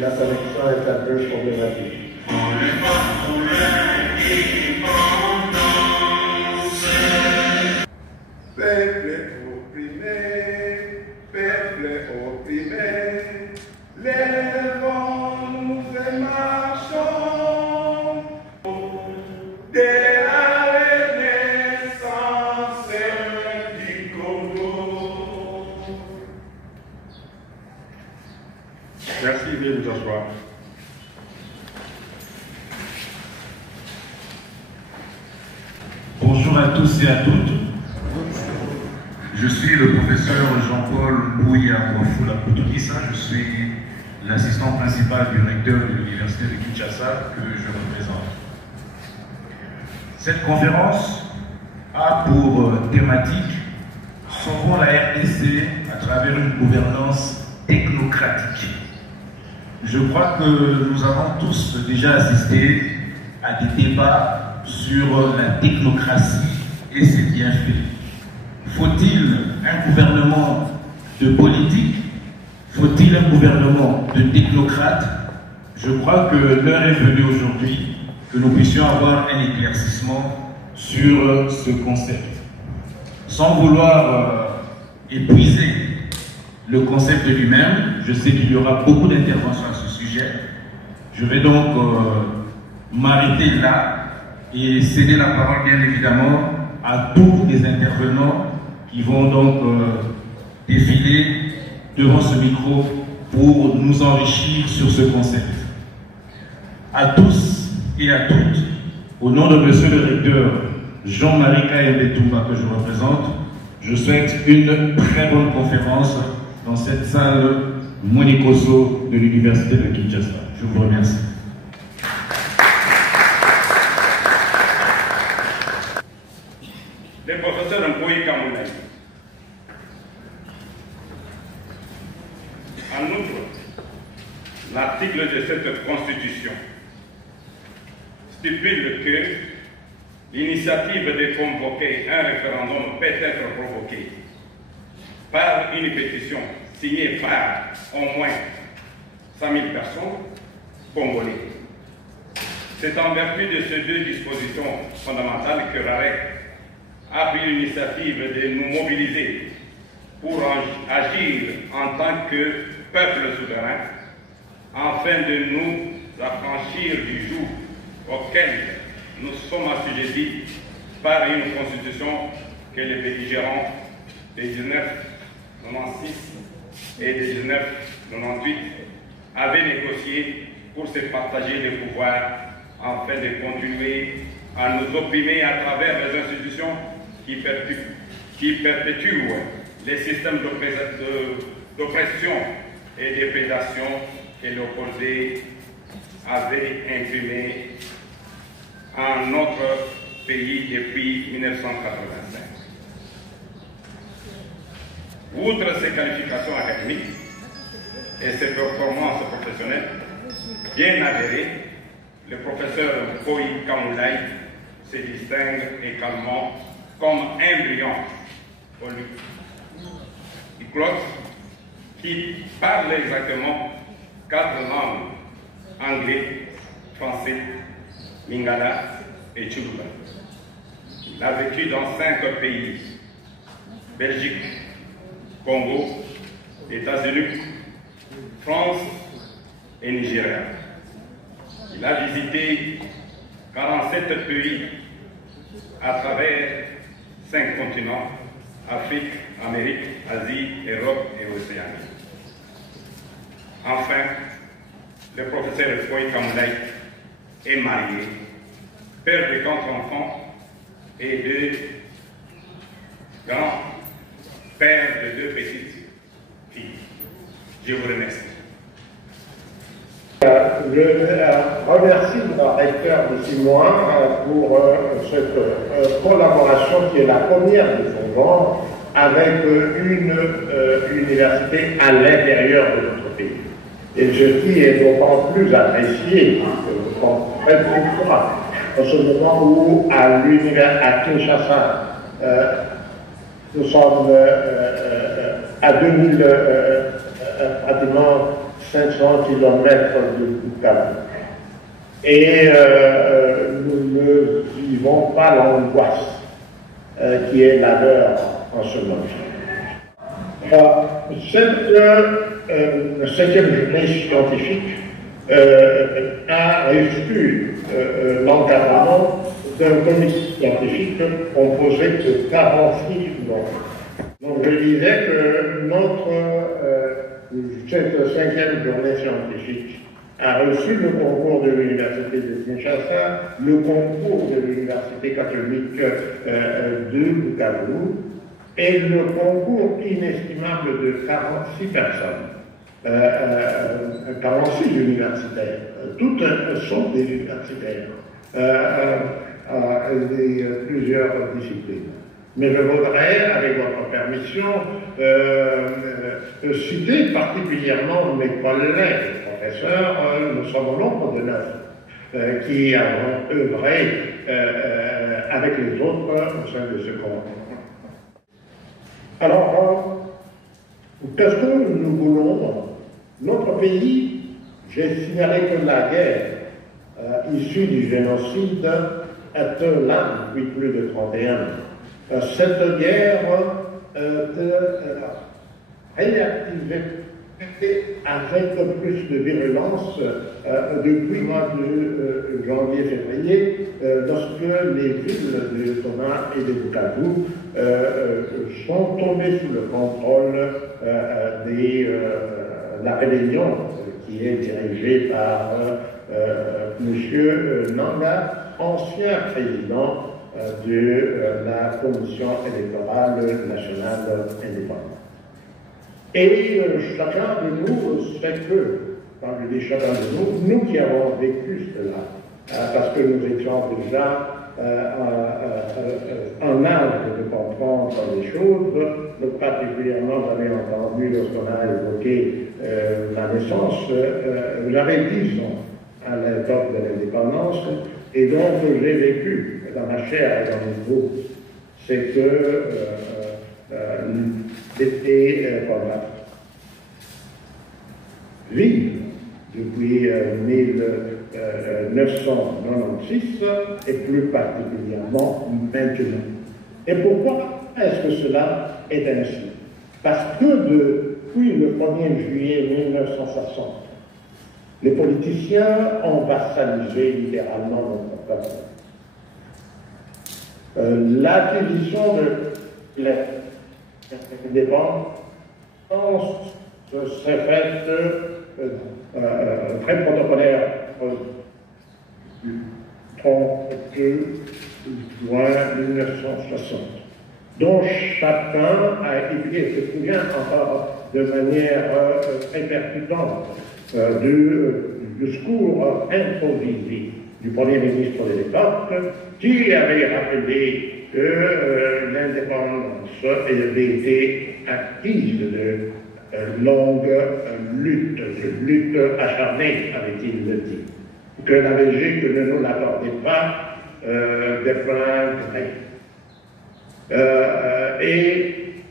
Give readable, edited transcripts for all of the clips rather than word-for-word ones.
la connexion est un peu problématique. Peuple opprimé, lèvons-nous et marchons de la renaissance du Congo. Merci, veuillez vous asseoir. Bonjour à tous et à toutes. Je suis le professeur Jean-Paul Bouya Wafula Poutoukissa. Je suis l'assistant principal du recteur de l'Université de Kinshasa que je représente. Cette conférence a pour thématique son rôle à RDC à travers une gouvernance technocratique. Je crois que nous avons tous déjà assisté à des débats sur la technocratie et ses bienfaits. Faut-il un gouvernement de politique? Faut-il un gouvernement de technocrates? Je crois que l'heure est venue aujourd'hui que nous puissions avoir un éclaircissement sur ce concept. Sans vouloir épuiser le concept lui-même, je sais qu'il y aura beaucoup d'interventions à ce sujet. Je vais donc m'arrêter là et céder la parole bien évidemment à tous les intervenants qui vont donc défiler devant ce micro pour nous enrichir sur ce concept. À tous et à toutes, au nom de Monsieur le recteur Jean-Marie Kayembe Toumba que je représente, je souhaite une très bonne conférence dans cette salle Monikoso de l'Université de Kinshasa. Je vous remercie. Le professeur Mboui Kamoulaï. En outre, l'article de cette Constitution stipule que l'initiative de convoquer un référendum peut être provoquée par une pétition signée par au moins 100 000 personnes congolais. C'est en vertu de ces deux dispositions fondamentales que l'AREC a pris l'initiative de nous mobiliser pour agir en tant que peuple souverain, afin de nous affranchir du joug auquel nous sommes assujettis par une constitution que les belligérants de 1996 et de 1998 avaient négocié pour se partager les pouvoirs afin de continuer à nous opprimer à travers les institutions qui perpétuent les systèmes d'oppression et de prédation que l'opposé avait imprimés en notre pays depuis 1985. Outre ses qualifications académiques et ses performances professionnelles bien avérées, le professeur Mboui Kamoulaï se distingue également comme un brillant polyglotte qui parle exactement 4 langues, anglais, français, lingala et tchouba. Il a vécu dans 5 pays: Belgique, Congo, États-Unis, France et Nigeria. Il a visité 47 pays à travers 5 continents: Afrique, Amérique, Asie, Europe et Océanie. Enfin, le professeur Mboui Kamoulaï est marié, père de 4 enfants et de grand-père de 2 petites filles. Je vous remercie. Je remercie le recteur de Simon pour cette collaboration qui est la première de son genre avec une université à l'intérieur de notre pays. Et ce qui est d'autant plus apprécié, très pourquoi, en ce moment où à Kinshasa, nous sommes à 2000, pratiquement 500 km de Bukavu. Et nous ne vivons pas l'angoisse qui est la leur en ce moment. Cette septième journée scientifique a reçu l'encadrement d'un comité scientifique composé de 46 membres. Donc je disais que cette cinquième journée scientifique a reçu le concours de l'Université de Kinshasa, le concours de l'Université catholique de Bukavu et le concours inestimable de 46 personnes, 46 universitaires. Toutes sont des universitaires, plusieurs disciplines. Mais je voudrais, avec votre permission, citer particulièrement mes collègues professeurs. Nous sommes au nombre de 9 qui avons œuvré avec les autres au sein de ce concours. Alors, qu'est-ce que nous voulons? Notre pays, j'ai signalé que la guerre issue du génocide est là depuis plus de 31 ans. Cette guerre réactivée avec plus de virulence depuis le mois de janvier-février, lorsque les villes de Toma et de Bukavu sont tombées sous le contrôle de la rébellion qui est dirigée par M. Nanga, ancien président de la Commission électorale nationale indépendante. Et chacun de nous sait que, quand je dis chacun de nous, nous qui avons vécu cela, parce que nous étions déjà en âge de comprendre les choses, particulièrement j'avais entendu lorsqu'on a évoqué ma naissance, j'avais 10 ans à l'époque de l'indépendance, et donc j'ai vécu dans ma chair et dans mes os, c'est que l'été vivre depuis 1996 et plus particulièrement maintenant. Et pourquoi est-ce que cela est ainsi? Parce que depuis le 1er juillet 1960, les politiciens ont vassalisé littéralement notre peuple. L'acquisition de l'indépendance s'est faite très protocolaire du 32 juin 1960, dont chacun a étudié, se souvient encore de manière très percutante du discours improvisé du Premier ministre de l'époque, qui avait rappelé que l'indépendance avait été acquise de longue lutte acharnée, avait-il dit, que la Belgique ne nous l'accordait pas des plein gré. Et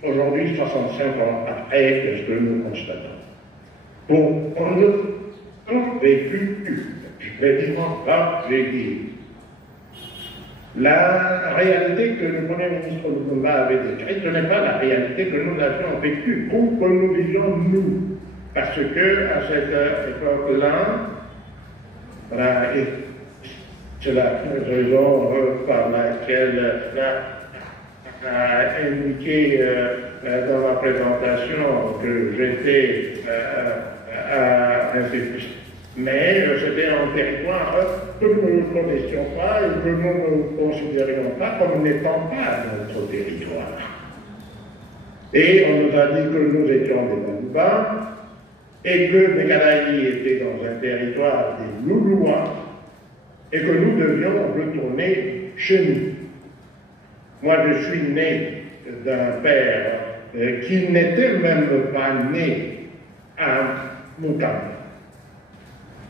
aujourd'hui, 65 ans après, qu'est-ce que nous constatons? Pour nous vécu, je vais dire pas, j'ai dit, la réalité que le Premier ministre Lumumba avait décrite, ce n'est pas la réalité que nous avions vécue, ou que nous vivions nous. Parce que, à cette époque-là, voilà, et c'est la raison par laquelle a indiqué dans ma présentation que j'étais à l'institut. Mais c'était un territoire que nous ne connaissions pas et que nous ne considérions pas comme n'étant pas notre territoire. Et on nous a dit que nous étions des Baluba et que Mekadaï était dans un territoire des Loulois et que nous devions retourner chez nous. Moi, je suis né d'un père qui n'était même pas né à Moukamba.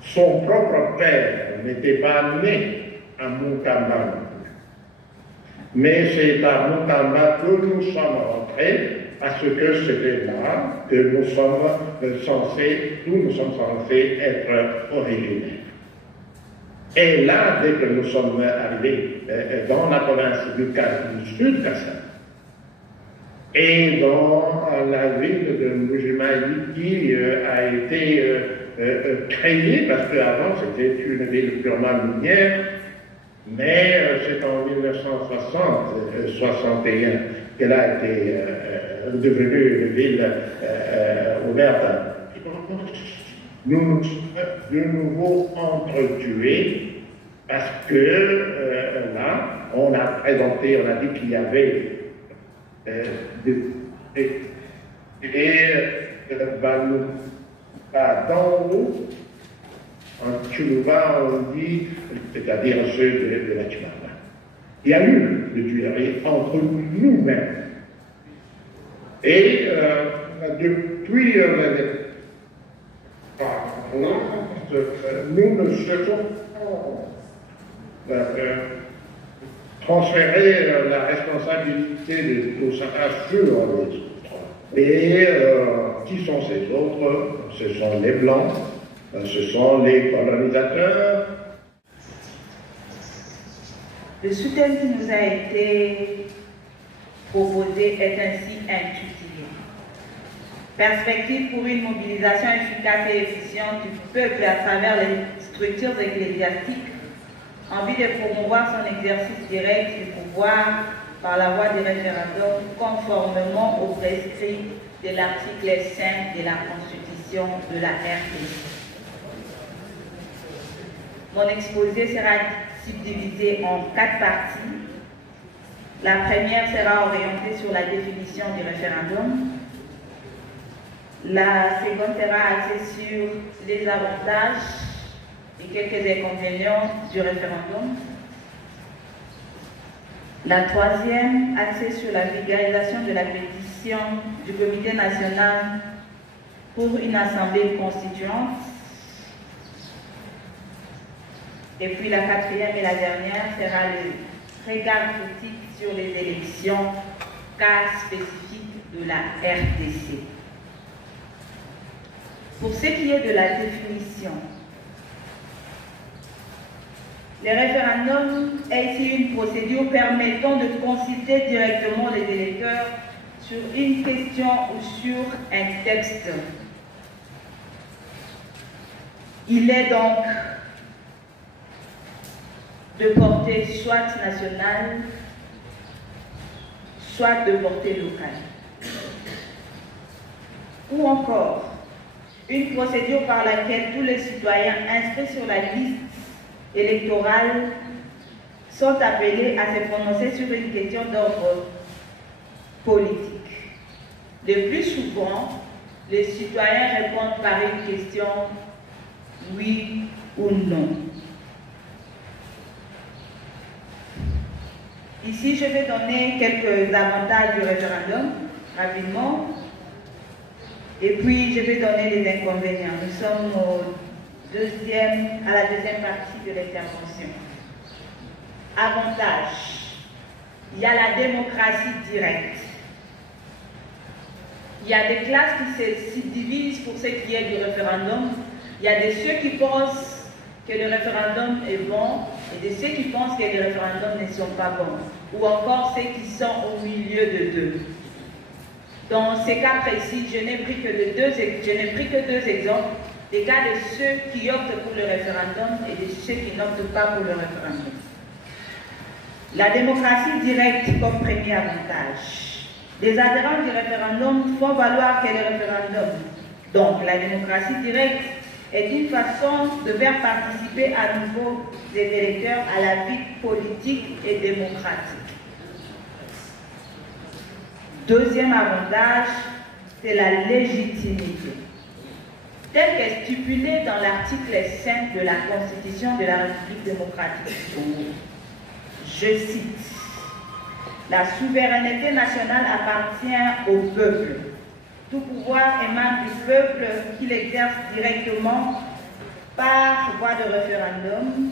Son propre père n'était pas né à Moukamba. Mais c'est à Moukamba que nous sommes rentrés parce que c'était là que nous sommes censés être originaires. Et là, dès que nous sommes arrivés dans la province du Sud Kassai, et dans la ville de Mbujimayi qui a été créée, parce qu'avant c'était une ville purement minière, mais c'est en 1960-61 qu'elle a été devenue une ville ouverte. Nous nous sommes de nouveau entretués parce que là, on a présenté, on a dit qu'il y avait d'en haut, en Tchoulouba, on dit, c'est-à-dire ceux de la Tchimana. Il y a eu des tueries entre nous-mêmes. Et depuis nous ne souhaitons transférer la responsabilité de tout ça sur les autres. Et qui sont ces autres? Ce sont les Blancs, ce sont les colonisateurs. Le soutien qui nous a été proposé est ainsi intitulé. Perspective pour une mobilisation efficace et efficiente du peuple à travers les structures ecclésiastiques en vue de promouvoir son exercice direct du pouvoir par la voie du référendum conformément aux prescrits de l'article 5 de la Constitution de la RDC. Mon exposé sera subdivisé en 4 parties. La première sera orientée sur la définition du référendum. La seconde sera axée sur les avantages et quelques inconvénients du référendum. La troisième, axée sur la vulgarisation de la pétition du Comité national pour une assemblée constituante. Et puis la quatrième et la dernière sera le regard critique sur les élections, cas spécifiques de la RDC. Pour ce qui est de la définition, le référendum est ici une procédure permettant de consulter directement les électeurs sur une question ou sur un texte. Il est donc de portée soit nationale, soit de portée locale. Ou encore, une procédure par laquelle tous les citoyens inscrits sur la liste électorale sont appelés à se prononcer sur une question d'ordre politique. Le plus souvent, les citoyens répondent par une question oui ou non. Ici, je vais donner quelques avantages du référendum, rapidement, et puis je vais donner les inconvénients. Nous sommes à la deuxième partie de l'intervention. Avantages. Il y a la démocratie directe. Il y a des classes qui se subdivisent pour ce qui est du référendum. Il y a de ceux qui pensent que le référendum est bon et de ceux qui pensent que les référendums ne sont pas bons. Ou encore ceux qui sont au milieu de deux. Dans ces cas précis, je n'ai pris que deux exemples, des cas de ceux qui optent pour le référendum et de ceux qui n'optent pas pour le référendum. La démocratie directe comme premier avantage. Les adhérents du référendum font valoir que le référendum, donc la démocratie directe, est une façon de faire participer à nouveau les électeurs à la vie politique et démocratique. Deuxième avantage, c'est la légitimité. Tel qu'est stipulé dans l'article 5 de la Constitution de la République démocratique. Je cite, « La souveraineté nationale appartient au peuple. Tout pouvoir émane du peuple qu'il exerce directement par voie de référendum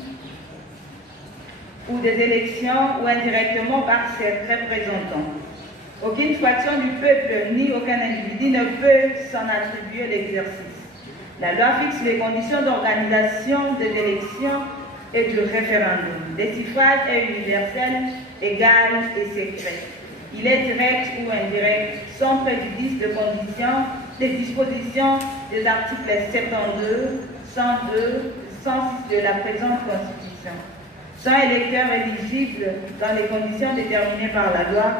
ou des élections ou indirectement par ses représentants. Aucune fraction du peuple ni aucun individu ne peut s'en attribuer l'exercice. La loi fixe les conditions d'organisation des élections et du référendum. Le suffrage est universel, égal et secret. Il est direct ou indirect, sans préjudice de conditions, des dispositions des articles 72, 102, 106 de la présente Constitution. Sont électeurs éligibles dans les conditions déterminées par la loi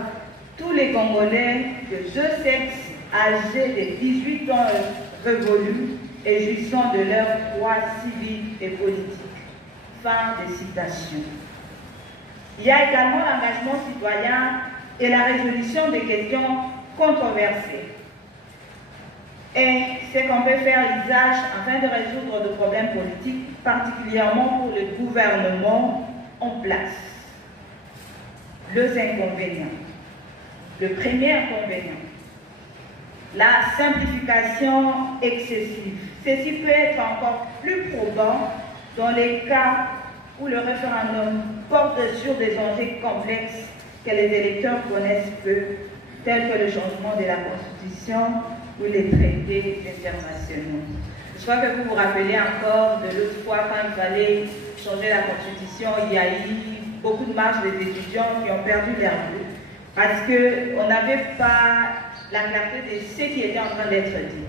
tous les Congolais de deux sexes âgés de 18 ans révolus et jouissant de leurs droits civiques et politiques. Fin de citation. Il y a également l'engagement citoyen et la résolution des questions controversées. Et c'est qu'on peut faire usage afin de résoudre des problèmes politiques, particulièrement pour le gouvernement en place. Les inconvénients. Le premier inconvénient, la simplification excessive. Ceci peut être encore plus probant dans les cas où le référendum porte sur des enjeux complexes que les électeurs connaissent peu, tels que le changement de la Constitution ou les traités internationaux. Je crois que vous vous rappelez encore de l'autre fois quand il fallait changer la Constitution, il y a eu beaucoup de marches des étudiants qui ont perdu leur vie parce qu'on n'avait pas la clarté de ce qui était en train d'être dit.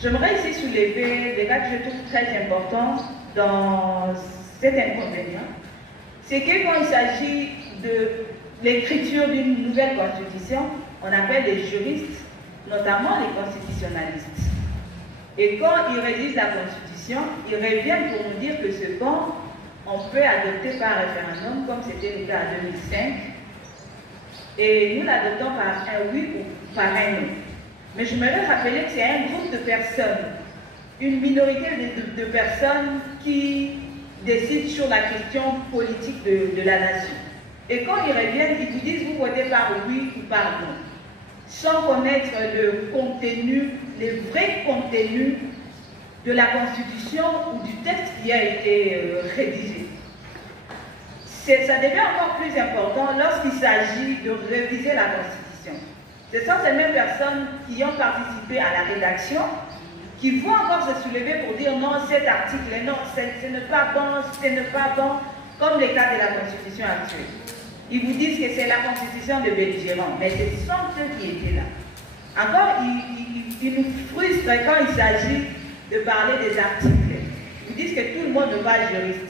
J'aimerais ici soulever des cas que je trouve très importants dans cet inconvénient. C'est que quand il s'agit de l'écriture d'une nouvelle constitution, on appelle les juristes, notamment les constitutionnalistes. Et quand ils rédigent la constitution, ils reviennent pour nous dire que ce bon, on peut adopter par référendum, comme c'était le cas en 2005, et nous l'adoptons par un oui ou par un non. Mais je me vais rappeler que c'est un groupe de personnes, une minorité de personnes qui décident sur la question politique de la nation. Et quand ils reviennent, ils vous disent vous votez par oui ou par non, sans connaître le contenu, les vrais contenus de la Constitution ou du texte qui a été rédigé. Ça devient encore plus important lorsqu'il s'agit de réviser la Constitution. Ce sont ces mêmes personnes qui ont participé à la rédaction qui vont encore se soulever pour dire non, cet article, non, ce n'est pas bon, ce n'est pas bon, comme le cas de la Constitution actuelle. Ils vous disent que c'est la Constitution de belligérants, mais ce sont ceux qui étaient là. Encore, ils nous frustrent quand il s'agit de parler des articles. Ils disent que tout le monde n'est pas juriste.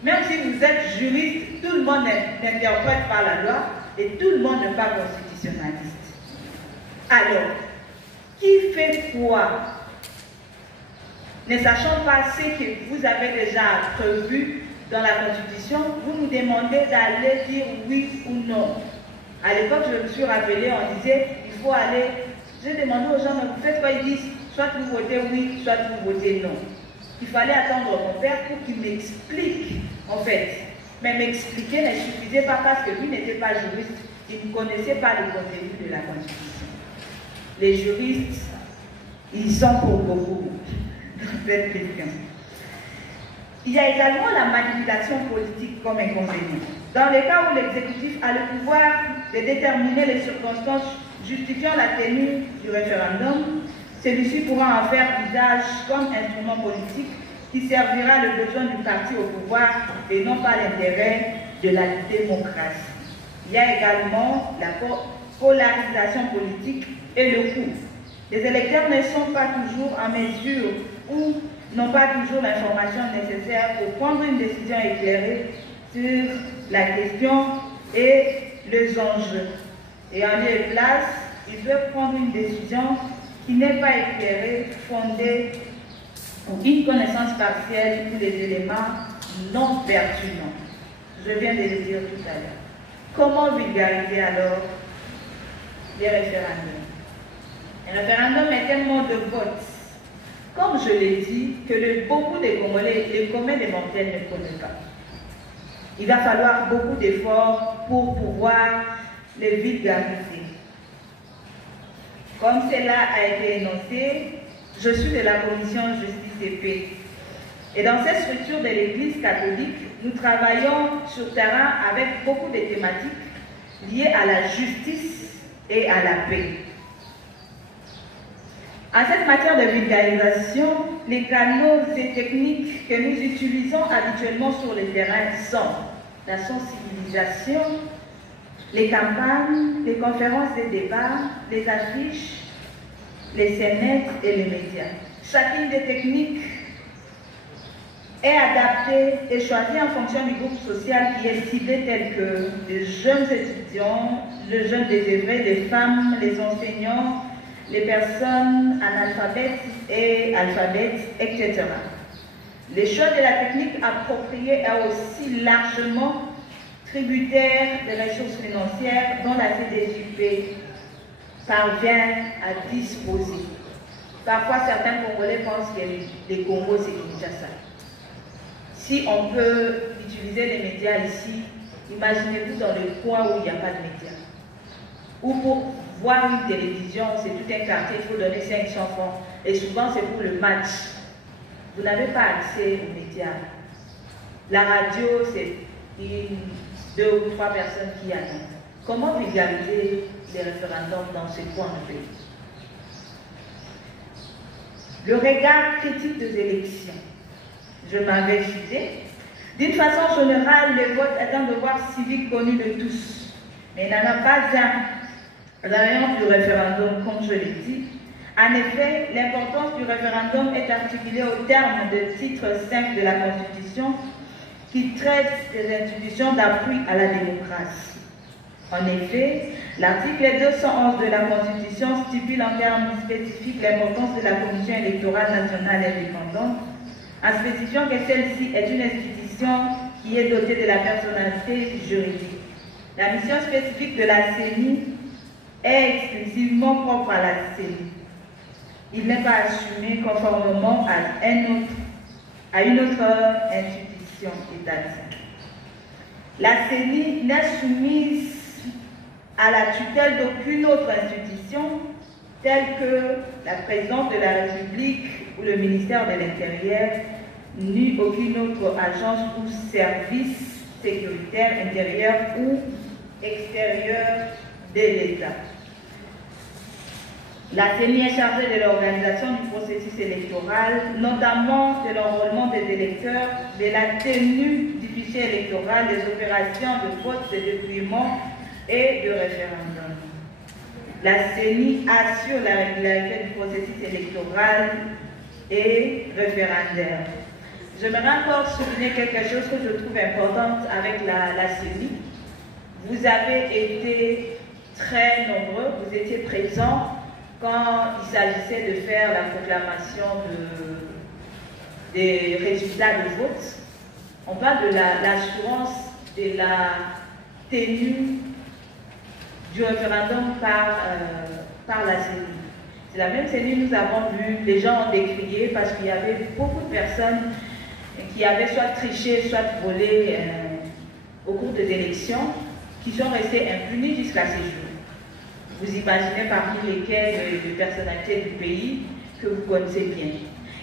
Même si vous êtes juriste, tout le monde n'interprète pas la loi et tout le monde n'est pas constitutionnaliste. Alors, qui fait quoi? Ne sachant pas ce que vous avez déjà prévu dans la Constitution, vous nous demandez d'aller dire oui ou non. À l'époque, je me suis rappelé, on disait, il faut aller, j'ai demandé aux gens, mais vous faites quoi? Ils disent, soit vous votez oui, soit vous votez non. Il fallait attendre mon père pour qu'il m'explique, en fait. Mais m'expliquer ne suffisait pas parce que lui n'était pas juriste, il ne connaissait pas le contenu de la Constitution. Les juristes, ils sont pour beaucoup dans cette question. Il y a également la manipulation politique comme inconvénient. Dans les cas où l'exécutif a le pouvoir de déterminer les circonstances justifiant la tenue du référendum, celui-ci pourra en faire usage comme instrument politique qui servira le besoin du parti au pouvoir et non pas l'intérêt de la démocratie. Il y a également la polarisation politique et le coût. Les électeurs ne sont pas toujours en mesure ou n'ont pas toujours l'information nécessaire pour prendre une décision éclairée sur la question et les enjeux. Et en lieu et place, ils peuvent prendre une décision qui n'est pas éclairée, fondée ou une connaissance partielle ou des éléments non pertinents. Je viens de le dire tout à l'heure. Comment vulgariser alors les référendums? Un référendum est un mode de vote, comme je l'ai dit, que beaucoup de Congolais, les communs des mortels ne connaissent pas. Il va falloir beaucoup d'efforts pour pouvoir les vulgariser. Comme cela a été énoncé, je suis de la commission Justice et Paix. Et dans cette structure de l'Église catholique, nous travaillons sur terrain avec beaucoup de thématiques liées à la justice et à la paix. En cette matière de vulgarisation, les canaux et techniques que nous utilisons habituellement sur le terrain sont la sensibilisation, les campagnes, les conférences et débats, les affiches, les scénettes et les médias. Chacune des techniques est adaptée et choisie en fonction du groupe social qui est ciblé, tel que les jeunes étudiants, les jeunes désœuvrés, les femmes, les enseignants, les personnes analphabètes et alphabètes, etc. Le choix de la technique appropriée est aussi largement tributaire des ressources financières dont la CDJP parvient à disposer. Parfois, certains Congolais pensent que les Congos, c'est Kinshasa. Si on peut utiliser les médias ici, imaginez-vous dans le coin où il n'y a pas de médias. Ou pour voir une télévision, c'est tout un quartier, il faut donner 500 francs. Et souvent, c'est pour le match. Vous n'avez pas accès aux médias. La radio, c'est 2 ou 3 personnes qui annoncent. Comment vulgariser les référendums dans ce coin de pays? Le regard critique des élections. Je m'avais cité. D'une façon générale, le vote est un devoir civique connu de tous. Mais il n'en a pas un rayon du référendum, comme je l'ai dit. En effet, l'importance du référendum est articulée au terme du titre 5 de la Constitution qui traite des institutions d'appui à la démocratie. En effet, l'article 211 de la Constitution stipule en termes spécifiques l'importance de la Commission électorale nationale indépendante, en spécifiant que celle-ci est une institution qui est dotée de la personnalité juridique. La mission spécifique de la CENI est exclusivement propre à la CENI. Il n'est pas assumé conformément à une autre institution étatique. La CENI n'est soumise à la tutelle d'aucune autre institution, telle que la présidence de la République ou le ministère de l'Intérieur, ni aucune autre agence ou service sécuritaire intérieur ou extérieur de l'État. La CENI est chargée de l'organisation du processus électoral, notamment de l'enrôlement des électeurs, de la tenue du fichier électoral, des opérations de vote, de dépouillement et de référendum. La CENI assure la régularité du processus électoral et référendaire. J'aimerais encore souligner quelque chose que je trouve important avec la CENI. Vous avez été très nombreux, vous étiez présents quand il s'agissait de faire la proclamation des résultats de vote. On parle de l'assurance de la tenue du référendum par la CENI. C'est la même CENI, nous avons vu, les gens ont décrié parce qu'il y avait beaucoup de personnes qui avaient soit triché, soit volé au cours des élections, qui sont restés impunis jusqu'à ces jours. Vous imaginez parmi lesquels les personnalités du pays que vous connaissez bien.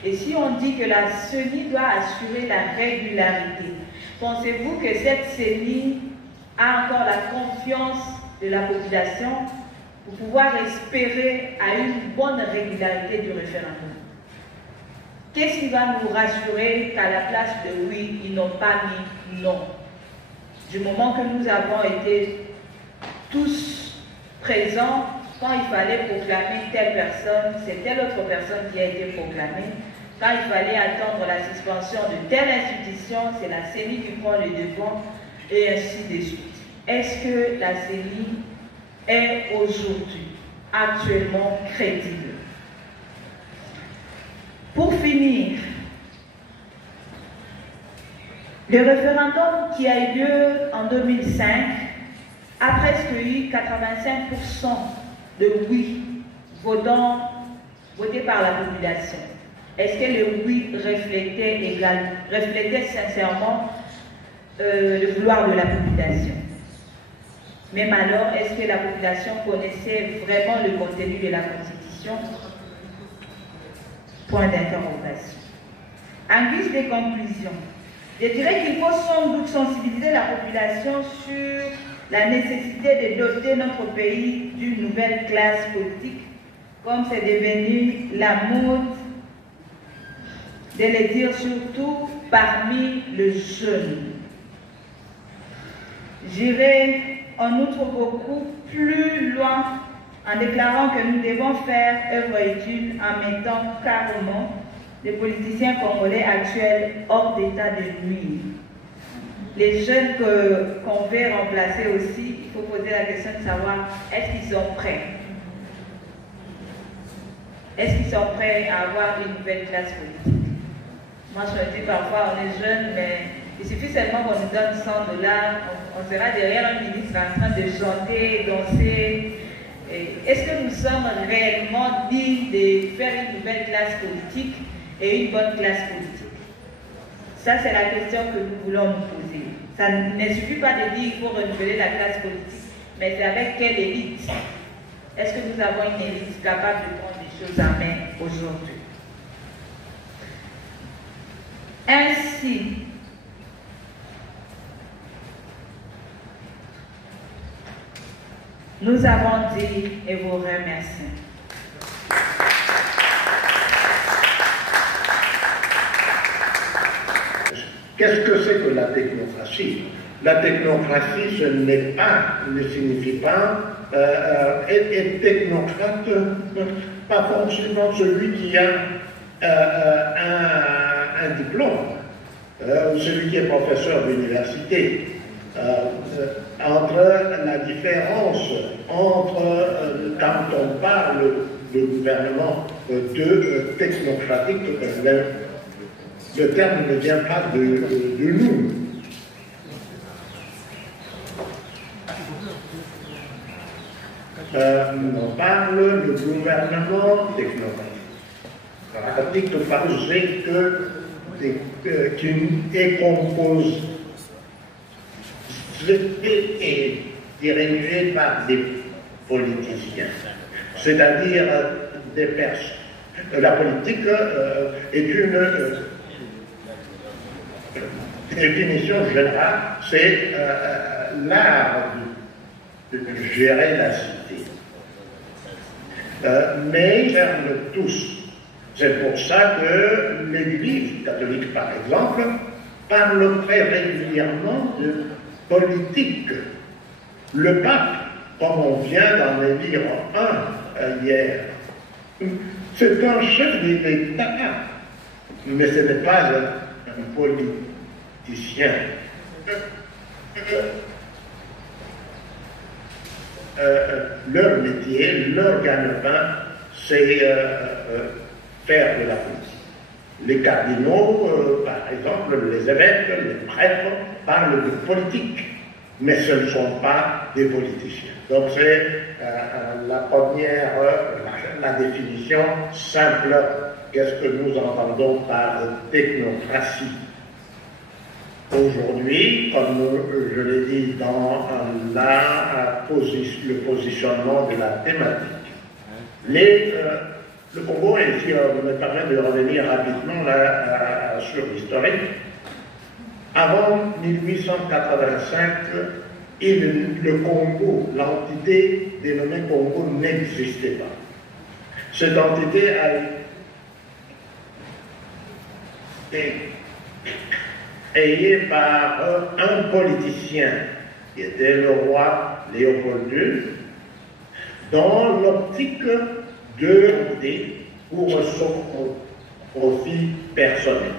Et si on dit que la CENI doit assurer la régularité, pensez-vous que cette CENI a encore la confiance de la population pour pouvoir espérer à une bonne régularité du référendum? Qu'est-ce qui va nous rassurer qu'à la place de oui, ils n'ont pas mis non? Du moment que nous avons été tous présents, quand il fallait proclamer telle personne, c'est telle autre personne qui a été proclamée. Quand il fallait attendre la suspension de telle institution, c'est la CENI qui prend le devant, et ainsi de suite. Est-ce que la CENI est aujourd'hui, actuellement, crédible? Pour finir, le référendum qui a eu lieu en 2005 a presque eu 85% de oui votés par la population. Est-ce que le oui reflétait sincèrement le vouloir de la population? Même alors, est-ce que la population connaissait vraiment le contenu de la Constitution? Point d'interrogation. En guise de conclusion, je dirais qu'il faut sans doute sensibiliser la population sur la nécessité de doter notre pays d'une nouvelle classe politique, comme c'est devenu la mode de le dire surtout parmi les jeunes. J'irai en outre beaucoup plus loin en déclarant que nous devons faire œuvre utile en mettant carrément les politiciens congolais actuels hors d'état de nuire. Les jeunes qu'on veut remplacer aussi, il faut poser la question de savoir est-ce qu'ils sont prêts? Est-ce qu'ils sont prêts à avoir une nouvelle classe politique? Moi je me dis parfois on est jeunes, mais il suffit seulement qu'on nous donne 100 $, on sera derrière un ministre en train de chanter, danser. Est-ce que nous sommes réellement dignes de faire une nouvelle classe politique et une bonne classe politique? Ça, c'est la question que nous voulons nous poser. Ça ne suffit pas de dire qu'il faut renouveler la classe politique, mais c'est avec quelle élite? Est-ce que nous avons une élite capable de prendre les choses en main aujourd'hui? Ainsi, nous avons dit et vous remercions. Qu'est-ce que c'est que la technocratie? La technocratie, ne signifie pas être technocrate, pas forcément celui qui a un diplôme, ou celui qui est professeur d'université. Entre la différence entre, quand on parle de gouvernement technocratique, le terme ne vient pas de nous. On parle de gouvernement technocratique parce qu'il est composé et dirigé par des politiciens, c'est-à-dire des personnes. La politique est une définition générale, c'est l'art de gérer la cité. Mais ils servent tous. C'est pour ça que l'Église catholique, par exemple, parle très régulièrement de politique. Le pape, comme on vient d'en lire un hier, c'est un chef d'État, mais ce n'est pas un politicien. Leur métier, leur gagne-pain, c'est faire de la politique. Les cardinaux, par exemple, les évêques, les prêtres, parlent de politique, mais ce ne sont pas des politiciens. Donc c'est la première, la définition simple, qu'est-ce que nous entendons par technocratie. Aujourd'hui, comme je l'ai dit dans le positionnement de la thématique, le Congo, et si on me permet de revenir rapidement là, sur l'historique, avant 1885, le Congo, l'entité dénommée Congo n'existait pas. Cette entité a été créée par un politicien qui était le roi Léopold II, dans l'optique de lutter pour son profit personnel.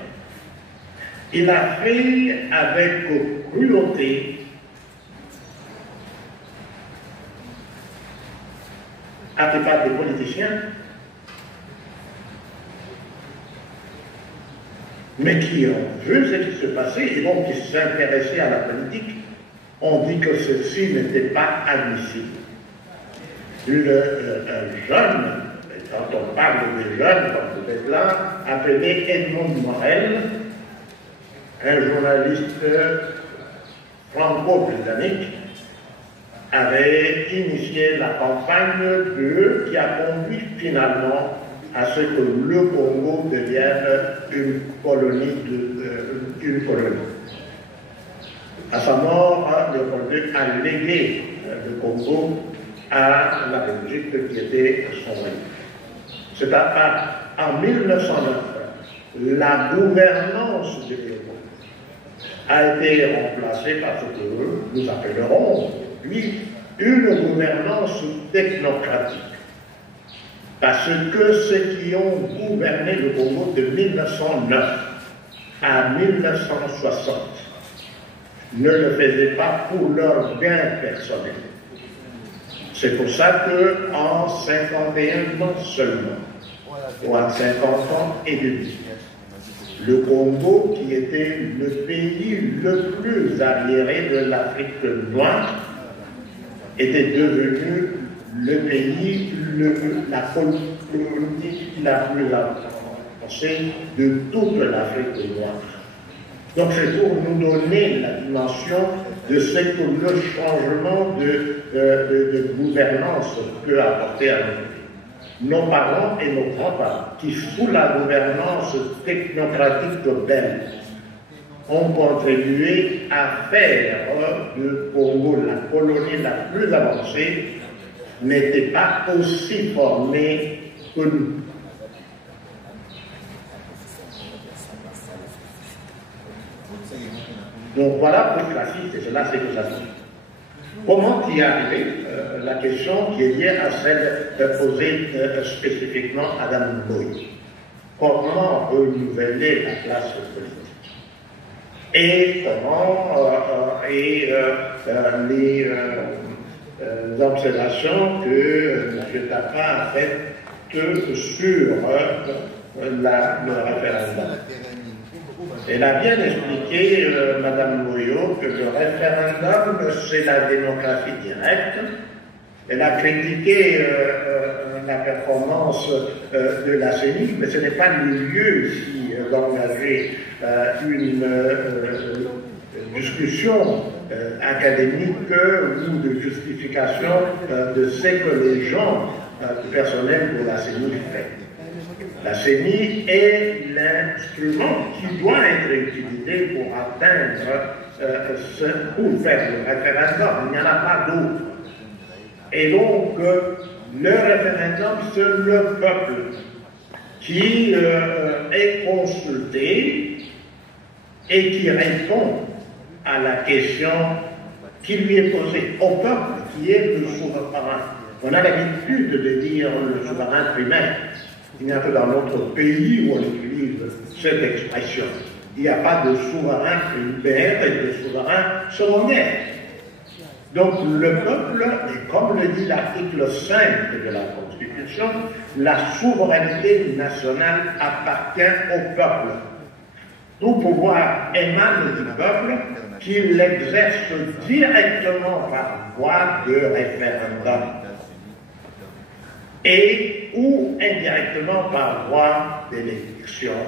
Il a fait avec cruauté à pas des politiciens, mais qui ont vu ce qui se passait et donc qui s'intéressaient à la politique, ont dit que ceci n'était pas admissible. Un jeune, quand on parle des jeunes, comme vous êtes là, appelé Edmond Morel, un journaliste franco-britannique, avait initié la campagne qui a conduit finalement à ce que le Congo devienne une colonie. À sa mort, Léopold II a légué le Congo à la Belgique qui était son roi. C'est en 1909, la gouvernance de Léopold a été remplacée par ce que nous appellerons, lui, une gouvernance technocratique. Parce que ceux qui ont gouverné le Congo de 1909 à 1960 ne le faisaient pas pour leur bien personnel. C'est pour ça qu'en 51 ans seulement, ou en 50 ans et demi, le Congo, qui était le pays le plus arriéré de l'Afrique noire, était devenu le pays, la colonie la plus avancée de toute l'Afrique noire. Donc c'est pour nous donner la dimension de ce que le changement de gouvernance peut apporter à nous. Nos parents et nos grands-parents, qui sous la gouvernance technocratique belge ont contribué à faire du Congo la colonie la plus avancée, n'étaient pas aussi formés que nous. Donc voilà pour classique, et cela c'est que ça dit. Comment y arriver? La question qui est liée à celle posée spécifiquement à Adam Mboyi. Comment renouveler la classe politique? Et comment les observations que M. Tapa a faites sur le référendum. Elle a bien expliqué, Mme Moyo, que le référendum, c'est la démocratie directe. Elle a critiqué la performance de la CENI, mais ce n'est pas le lieu ici d'engager une discussion académique ou de justification de ce que les gens du personnel de la CENI fait. La CENI est l'instrument qui doit être utilisé pour atteindre pour faire le référendum. Il n'y en a pas d'autre. Et donc, le référendum, c'est le peuple qui est consulté et qui répond à la question qui lui est posée au peuple qui est le souverain. On a l'habitude de dire le souverain primaire. Il n'y a que dans notre pays où on utilise cette expression. Il n'y a pas de souverain primaire et de souverain secondaire. Donc le peuple, et comme le dit l'article 5 de la Constitution, la souveraineté nationale appartient au peuple. Tout pouvoir émane du peuple qui l'exerce directement par voie de référendum et ou indirectement par voie d'élection.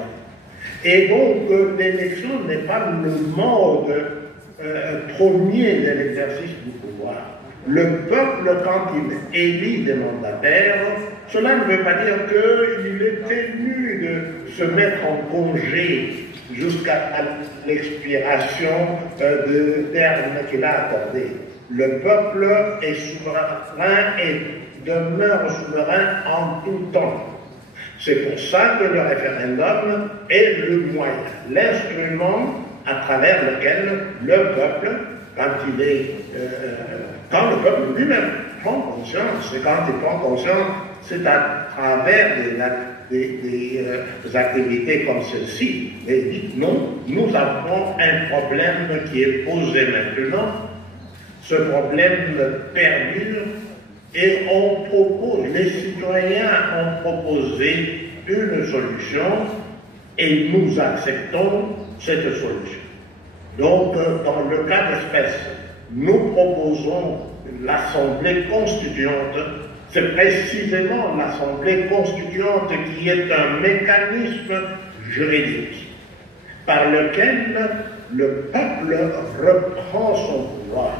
Et donc l'élection n'est pas le mode premier de l'exercice du pouvoir. Le peuple, quand il élit des mandataires, cela ne veut pas dire qu'il est tenu de se mettre en congé jusqu'à l'expiration de terme qu'il a accordé. Le peuple est souverain et demeure souverain en tout temps. C'est pour ça que le référendum est le moyen, l'instrument à travers lequel le peuple, quand le peuple lui-même prend conscience, et quand il prend conscience, c'est à travers des activités comme celle-ci, et il dit non, nous avons un problème qui est posé maintenant, ce problème perdure, et on propose, les citoyens ont proposé une solution, et nous acceptons cette solution. Donc, dans le cas d'espèce, nous proposons l'Assemblée constituante. C'est précisément l'Assemblée constituante qui est un mécanisme juridique par lequel le peuple reprend son pouvoir.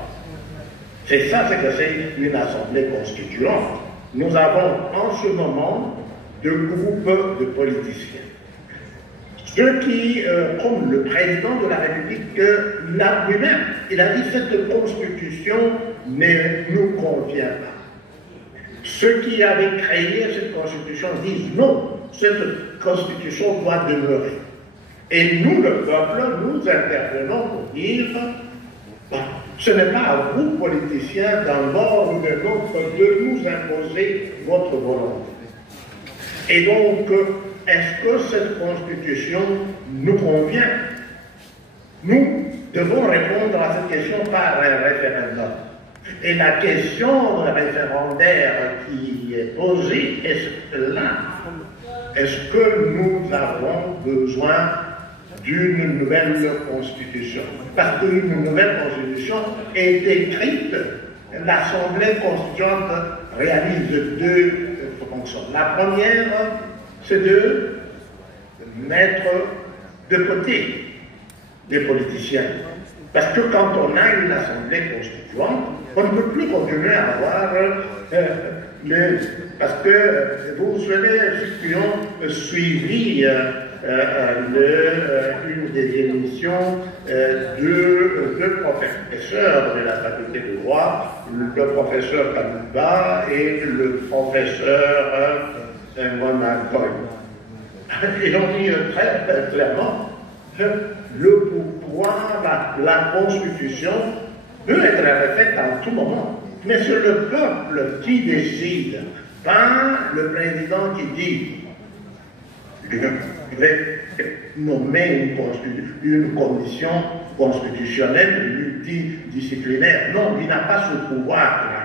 C'est ça, c'est que c'est une Assemblée constituante. Nous avons en ce moment deux groupes de politiciens Ceux qui, comme le président de la République, l'a lui-même, il a dit cette constitution ne nous convient pas. Ceux qui avaient créé cette constitution disent non, cette constitution doit demeurer. Et nous, le peuple, nous intervenons pour dire ce n'est pas à vous, politiciens, d'un bord ou de l'autre, de nous imposer votre volonté. Et donc, est-ce que cette constitution nous convient? Nous devons répondre à cette question par un référendum. Et la question référendaire qui est posée est cela. Est-ce que nous avons besoin d'une nouvelle constitution? Parce qu'une nouvelle constitution est écrite, l'Assemblée constituante réalise deux fonctions. La première, c'est de mettre de côté les politiciens. Parce que quand on a une Assemblée constituante, on ne peut plus continuer à avoir parce que vous savez, ceux qui ont suivi une des émissions deux professeurs de la faculté de droit, le professeur Kalouba et le professeur Monacoy. Ils ont dit très clairement le pouvoir, la Constitution peut être refaite à tout moment, mais c'est le peuple qui décide, pas le président qui dit je vais nommer une commission constitutionnelle multidisciplinaire. Non, il n'a pas ce pouvoir-là.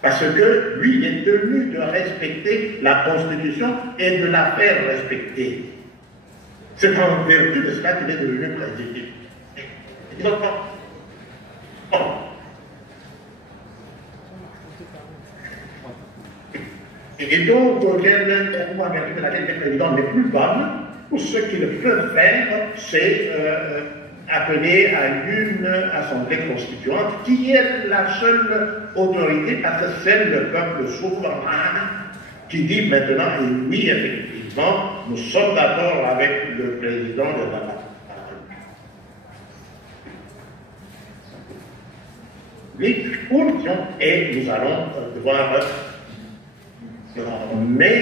Parce que lui, il est tenu de respecter la Constitution et de la faire respecter. C'est en vertu de cela qu'il est devenu président. Et donc, pour moi, en vertu de laquelle le président n'est plus bonne, ou ce qu'il peut faire, c'est appeler à une assemblée constituante qui est la seule autorité, parce que c'est le peuple souverain qui dit maintenant, et oui, effectivement, nous sommes d'accord avec le président de la République, et nous allons devoir nommer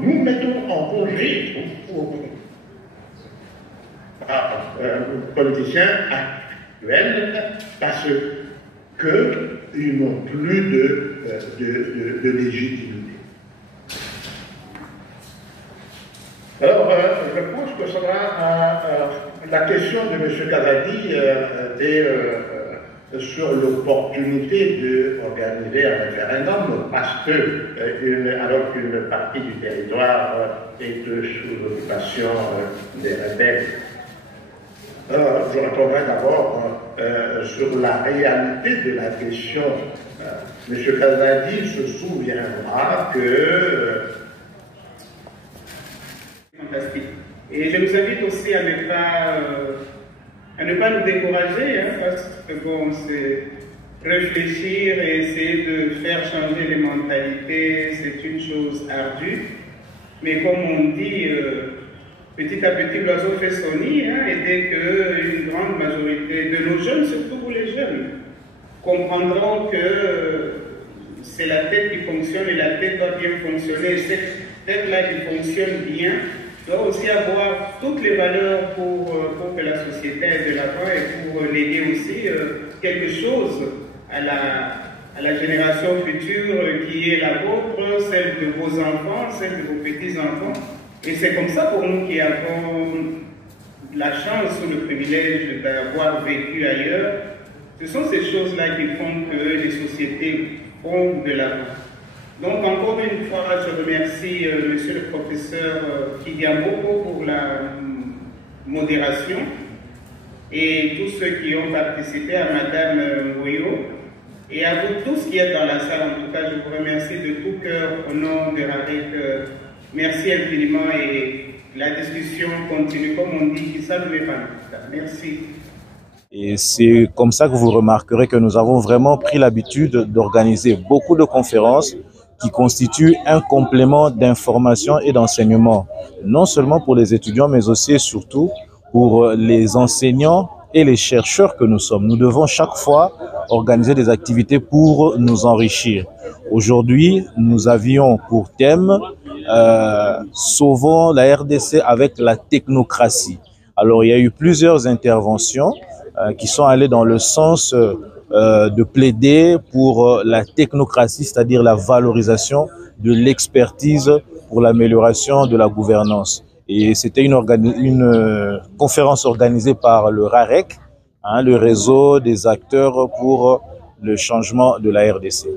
nous mettons en congé politiciens actuels parce qu'ils n'ont plus de légitimité. Alors, je pense que ce sera la question de M. Kazadi sur l'opportunité d'organiser un référendum parce que, alors qu'une partie du territoire est sous l'occupation des rebelles. Je répondrai d'abord sur la réalité de la question. M. Kazadi se souviendra que... Fantastique. Et je nous invite aussi à ne pas nous décourager, hein, parce que bon, c'est réfléchir et essayer de faire changer les mentalités, c'est une chose ardue. Mais comme on dit, petit à petit l'oiseau fait son nid, hein, et dès qu'une grande majorité de nos jeunes, surtout pour les jeunes, comprendront que c'est la tête qui fonctionne et la tête doit bien fonctionner. Cette tête-là qui fonctionne bien doit aussi avoir toutes les valeurs pour que la société aille de l'avant et pour léguer aussi quelque chose à la génération future qui est la vôtre, celle de vos enfants, celle de vos petits-enfants. Et c'est comme ça pour nous qui avons la chance ou le privilège d'avoir vécu ailleurs. Ce sont ces choses-là qui font que les sociétés vont de l'avant. Donc, encore une fois, je remercie monsieur le professeur Kidiamoko pour la modération et tous ceux qui ont participé, à madame Ngoyo et à vous tous qui êtes dans la salle. En tout cas, je vous remercie de tout cœur au nom de RAREC. Merci infiniment et la discussion continue, comme on dit, qui salue les femmes. Merci. Et c'est comme ça que vous remarquerez que nous avons vraiment pris l'habitude d'organiser beaucoup de conférences qui constitue un complément d'information et d'enseignement, non seulement pour les étudiants, mais aussi et surtout pour les enseignants et les chercheurs que nous sommes. Nous devons chaque fois organiser des activités pour nous enrichir. Aujourd'hui, nous avions pour thème sauvons la RDC avec la technocratie. Alors, il y a eu plusieurs interventions qui sont allées dans le sens de plaider pour la technocratie, c'est-à-dire la valorisation de l'expertise pour l'amélioration de la gouvernance. Et c'était une conférence organisée par le RAREC, le réseau des acteurs pour le changement de la RDC.